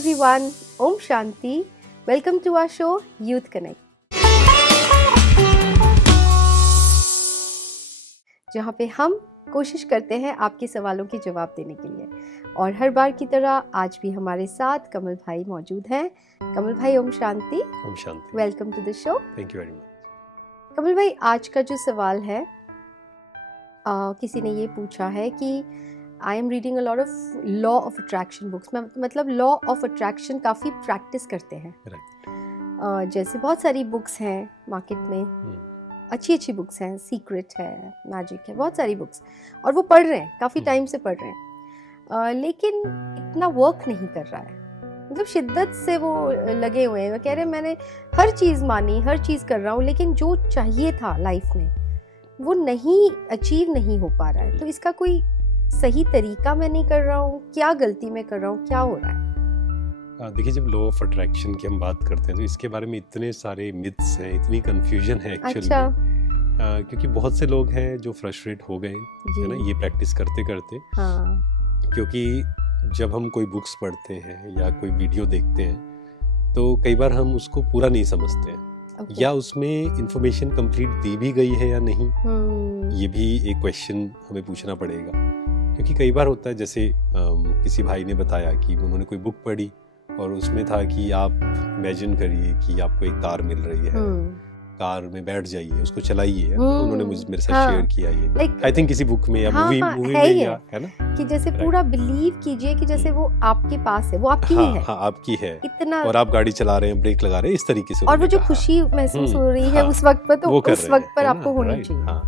everyone, Om Shanti. Welcome to our show Youth Connect. जहाँ पे हम कोशिश करते हैं आपके सवालों के जवाब देने के लिए, और हर बार की तरह आज भी हमारे साथ कमल भाई मौजूद हैं। कमल भाई, ओम शांति। ओम शांति। Welcome to the show. Thank you very much. Kamal भाई, आज का जो सवाल है, किसी ने ये पूछा है कि I am reading a lot of law of attraction books. मतलब लॉ ऑफ अट्रैक्शन काफ़ी प्रैक्टिस करते हैं। जैसे बहुत सारी बुक्स हैं मार्केट में, अच्छी अच्छी बुक्स हैं, सीक्रेट है, मैजिक है, बहुत सारी बुक्स, और वो पढ़ रहे हैं, काफ़ी टाइम से पढ़ रहे हैं, लेकिन इतना वर्क नहीं कर रहा है। मतलब शिद्दत से वो लगे हुए हैं, वो कह रहे हैं मैंने हर चीज़ मानी, हर चीज़ कर रहा हूँ, लेकिन जो चाहिए था लाइफ में वो नहीं अचीव नहीं हो पा रहा है। तो इसका कोई सही तरीका मैं नहीं कर रहा हूँ, क्या गलती मैं कर रहा हूँ, क्या हो रहा है? देखिए, जब लॉ ऑफ अट्रैक्शन की हम बात करते हैं तो इसके बारे में इतने सारे मिथ्स हैं, इतनी कंफ्यूजन है एक्चुअली। अच्छा। क्योंकि बहुत से लोग हैं जो फ्रस्ट्रेट हो गए है ना ये प्रैक्टिस करते करते। हाँ। क्योंकि जब हम कोई बुक्स पढ़ते हैं या कोई वीडियो देखते हैं तो कई बार हम उसको पूरा नहीं समझते हैं। या उसमें इंफॉर्मेशन कंप्लीट दी भी गई है या नहीं, ये भी एक क्वेश्चन हमें पूछना पड़ेगा। क्योंकि कई बार होता है, जैसे किसी भाई ने बताया कि उन्होंने कोई बुक पढ़ी और उसमें था कि आप इमेजिन करिए कि आपको एक कार मिल रही है, कार में बैठ जाइए, उसको चलाइए। उन्होंने मेरे साथ शेयर किया ये, आई थिंक किसी बुक में या मूवी में या है ना, कि जैसे पूरा बिलीव कीजिए कि जैसे वो आपके पास है, वो आपकी ही है। हाँ, आपकी है इतना, और आप गाड़ी चला रहे हैं, ब्रेक लगा रहे हैं, इस तरीके से। और वो जो खुशी महसूस हो रही है उस वक्त पर, तो उस वक्त पर आपको होनी चाहिए।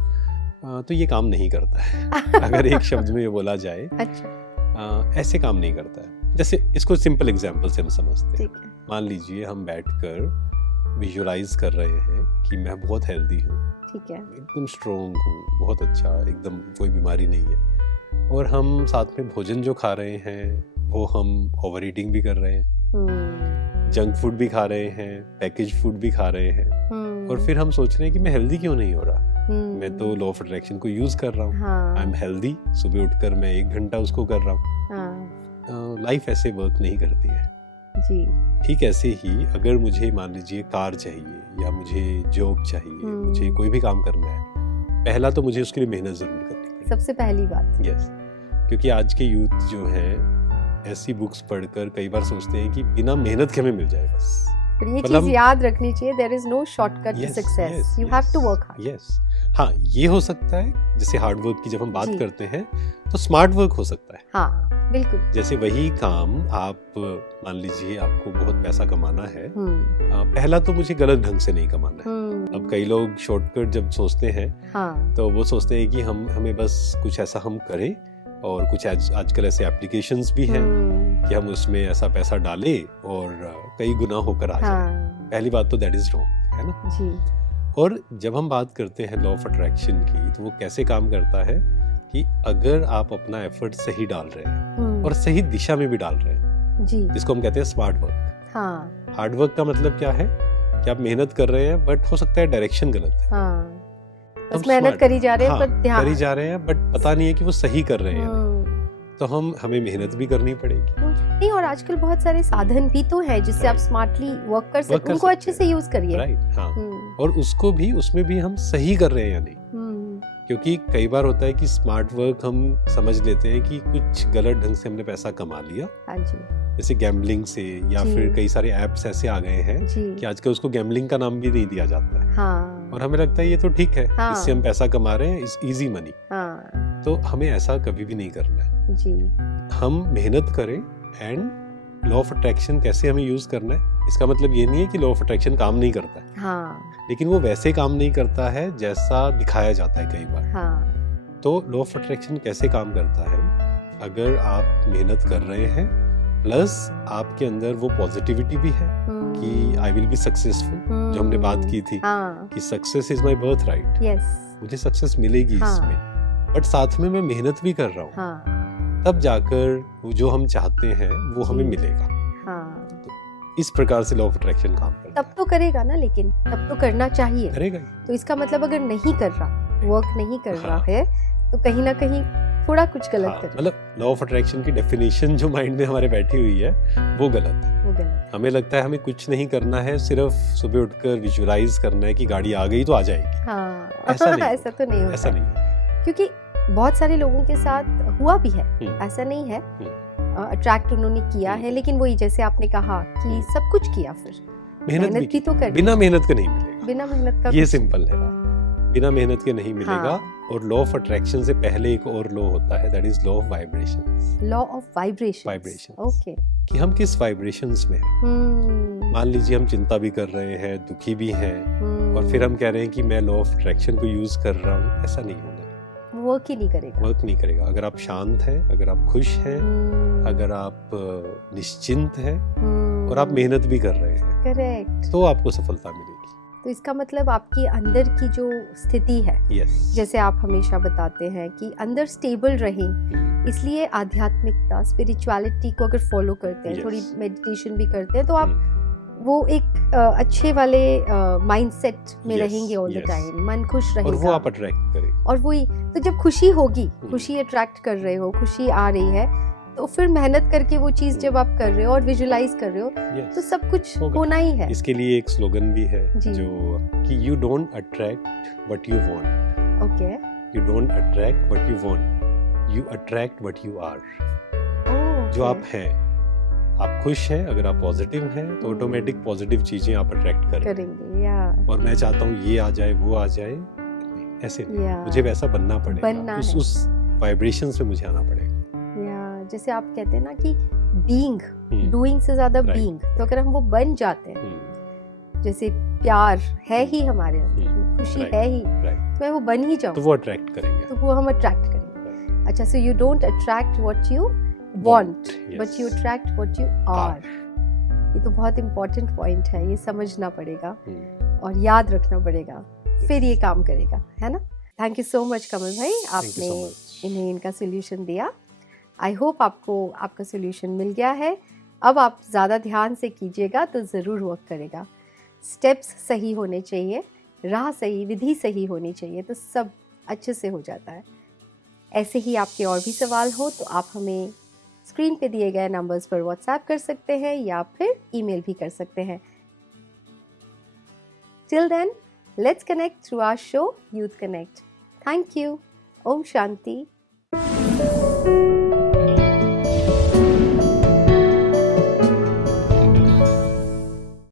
तो ये काम नहीं करता है। अगर एक शब्द में ये बोला जाए, अच्छा, ऐसे काम नहीं करता है। जैसे इसको सिंपल एग्जांपल से हम समझते हैं। मान लीजिए हम बैठकर विजुअलाइज कर रहे हैं कि मैं बहुत हेल्दी हूँ, ठीक है, एकदम स्ट्रोंग हूँ, बहुत अच्छा, एकदम कोई बीमारी नहीं है, और हम साथ में भोजन जो खा रहे हैं वो हम ओवर ईटिंग भी कर रहे हैं, जंक फूड भी खा रहे हैं, पैकेज फूड भी खा रहे हैं, और फिर हम सोच रहे हैं कि मैं हेल्दी क्यों नहीं हो रहा। मैं तो लॉ ऑफ अट्रैक्शन को यूज कर रहा हूँ, आई एम हेल्दी, सुबह उठकर मैं 1 घंटा उसको कर रहा हूँ। लाइफ ऐसे वर्क नहीं करती है जी। ठीक ऐसे ही अगर मुझे मान लीजिए कार चाहिए या मुझे जॉब चाहिए, मुझे कोई भी काम करना है, पहला तो मुझे उसके लिए मेहनत जरूर करनी पड़ेगी, सबसे पहली बात। यस। क्योंकि आज के यूथ जो है ऐसी बुक्स पढ़कर कई बार सोचते हैं कि बिना मेहनत के हमें मिल जाए बस। ये चीज याद रखनी चाहिए, there is no shortcut to success, you have to work hard. Yes, हाँ, ये हो सकता है। जैसे हार्ड वर्क की जब हम बात करते हैं तो स्मार्ट वर्क हो सकता है। हाँ, बिल्कुल। जैसे वही काम आप मान लीजिए आपको बहुत पैसा कमाना है, पहला तो मुझे गलत ढंग से नहीं कमाना है। अब कई लोग शॉर्टकट जब सोचते हैं, तो वो सोचते हैं कि हमें बस कुछ ऐसा हम करें, और कुछ आजकल ऐसे एप्लीकेशंस भी हैं कि हम उसमें ऐसा पैसा डालें और कई गुना होकर आ जाए। पहली बात तो दैट इज रॉन्ग, है ना जी। और जब हम बात करते हैं लॉ ऑफ अट्रैक्शन की, तो वो कैसे काम करता है कि अगर आप अपना एफर्ट सही डाल रहे हैं और सही दिशा में भी डाल रहे हैं जी, जिसको हम कहते हैं स्मार्ट वर्क। हार्ड वर्क का मतलब क्या है कि आप मेहनत कर रहे हैं बट हो सकता है डायरेक्शन गलत है। बस मेहनत करी जा रहे हैं, पर ध्यान करी जा रहे हैं, बट पता नहीं है कि वो सही कर रहे हैं। तो हमें मेहनत भी करनी पड़ेगी। नहीं, और आजकल बहुत सारे साधन भी तो है जिससे आप स्मार्टली वर्क कर सकते, उनको अच्छे से यूज करिए। राइट, हाँ। और उसमें भी हम सही कर रहे हैं या नहीं। क्योंकि कई बार होता है कि स्मार्ट वर्क हम समझ लेते हैं कि कुछ गलत ढंग से हमने पैसा कमा लिया, जैसे गैम्बलिंग से, या फिर कई सारे एप्स ऐसे आ गए हैं कि आजकल उसको गैम्बलिंग का नाम भी नहीं दिया जाता है। और हमें लगता है ये तो ठीक है, इससे हम पैसा कमा रहे हैं, इट्स इजी मनी। तो हमें ऐसा कभी भी नहीं करना है जी। हम मेहनत करें, एंड लॉ ऑफ अट्रैक्शन कैसे हमें यूज करना है, इसका मतलब ये नहीं है कि लॉ ऑफ अट्रैक्शन काम नहीं करता है, लेकिन वो वैसे काम नहीं करता है जैसा दिखाया जाता है कई बार। तो लॉ ऑफ अट्रैक्शन कैसे काम करता है, अगर आप मेहनत कर रहे हैं प्लस आपके अंदर वो पॉजिटिविटी भी है कि आई विल बी सक्सेसफुल, जो हमने बात की थी कि success is my birth right, मुझे सक्सेस मिलेगी इसमें, बट साथ में मैं मेहनत भी कर रहा हूँ, तब जाकर जो हम चाहते हैं वो हमें मिलेगा। तो इस प्रकार से लॉ ऑफ अट्रैक्शन काम करता है। तब तो करेगा ना, लेकिन तब तो करना चाहिए, करेगा। तो इसका मतलब अगर नहीं कर रहा, वर्क नहीं कर रहा है, तो कहीं ना कहीं थोड़ा कुछ गलत हाँ, कर, मतलब लॉ ऑफ अट्रैक्शन की डेफिनेशन जो माइंड में हमारे बैठी हुई है वो गलत है। वो गलत। हमें लगता है हमें कुछ नहीं करना है, सिर्फ सुबह उठकर विजुअलाइज करना है कि गाड़ी आ गई तो आ जाएगी। हाँ, ऐसा नहीं ऐसा तो नहीं होता। ऐसा नहीं, क्योंकि बहुत सारे लोगों के साथ हुआ भी है, ऐसा नहीं है। अट्रैक्ट उन्होंने किया है, लेकिन वही जैसे आपने कहा कि सब कुछ किया, फिर मेहनत भी तो कर, बिना मेहनत के नहीं मिलेगा। बिना मेहनत का ये सिंपल है, बिना मेहनत के नहीं मिलेगा। हाँ। और लॉ ऑफ अट्रैक्शन से पहले एक और लॉ होता है, that is law of vibration. Law of vibration. Okay, कि हम किस वाइब्रेशंस में हैं। मान लीजिए हम चिंता भी कर रहे हैं, दुखी भी हैं, और फिर हम कह रहे हैं कि मैं लॉ ऑफ अट्रैक्शन को यूज कर रहा हूँ, ऐसा नहीं होगा, वर्क ही नहीं करेगा। वर्क नहीं करेगा। अगर आप शांत हैं, अगर आप खुश हैं, अगर आप निश्चिंत हैं और आप मेहनत भी कर रहे हैं, करेक्ट, तो आपको सफलता मिलेगी। तो इसका मतलब आपकी अंदर की जो स्थिति है, जैसे आप हमेशा बताते हैं कि अंदर स्टेबल रहें, इसलिए आध्यात्मिकता, स्पिरिचुअलिटी को अगर फॉलो करते हैं, थोड़ी मेडिटेशन भी करते हैं, तो आप वो एक अच्छे वाले माइंडसेट में रहेंगे ऑल द टाइम, मन खुश रहेगा, और वो आप अट्रैक्ट करेंगे। और वही तो जब खुशी होगी, खुशी अट्रैक्ट कर रहे हो, खुशी आ रही है, तो फिर मेहनत करके वो चीज जब आप कर रहे हो और विजुलाइज कर रहे हो, तो सब कुछ होना ही है। इसके लिए एक स्लोगन भी है जो कि you don't attract what you want, okay, you don't attract what you want, you attract what you are. जो आप हैं, आप खुश हैं, अगर आप पॉजिटिव हैं, तो ऑटोमेटिक पॉजिटिव चीजें आप अट्रैक्ट करेंगे। या और मैं चाहता हूँ ये आ जाए, वो आ जाए, ऐसे नहीं, मुझे वैसा बनना पड़ेगा, उस वाइब्रेशंस में मुझे आना पड़ेगा। जैसे आप कहते हैं ना कि बीइंग, डूइंग से ज्यादा बीइंग, तो अगर हम वो बन जाते हैं, जैसे प्यार है ही हमारे अंदर, खुशी है ही, तो मैं वो बन ही जाऊं, तो वो अट्रैक्ट करेंगे, तो वो हम अट्रैक्ट करेंगे। अच्छा, so you don't attract what you want, but you attract what you are. ये तो बहुत इंपॉर्टेंट पॉइंट है, ये समझना पड़ेगा और याद रखना पड़ेगा, फिर ये काम करेगा, है ना। Thank you so much Kamal भाई, आपने इन्हें इनका सोल्यूशन दिया। आई होप आपको आपका सोल्यूशन मिल गया है। अब आप ज़्यादा ध्यान से कीजिएगा तो ज़रूर वर्क करेगा। स्टेप्स सही होने चाहिए, राह सही, विधि सही होनी चाहिए, तो सब अच्छे से हो जाता है। ऐसे ही आपके और भी सवाल हो तो आप हमें स्क्रीन पे दिए गए नंबर्स पर व्हाट्सएप कर सकते हैं या फिर ईमेल भी कर सकते हैं। Till then, let's connect through our show youth connect. Thank you. ओम शांति।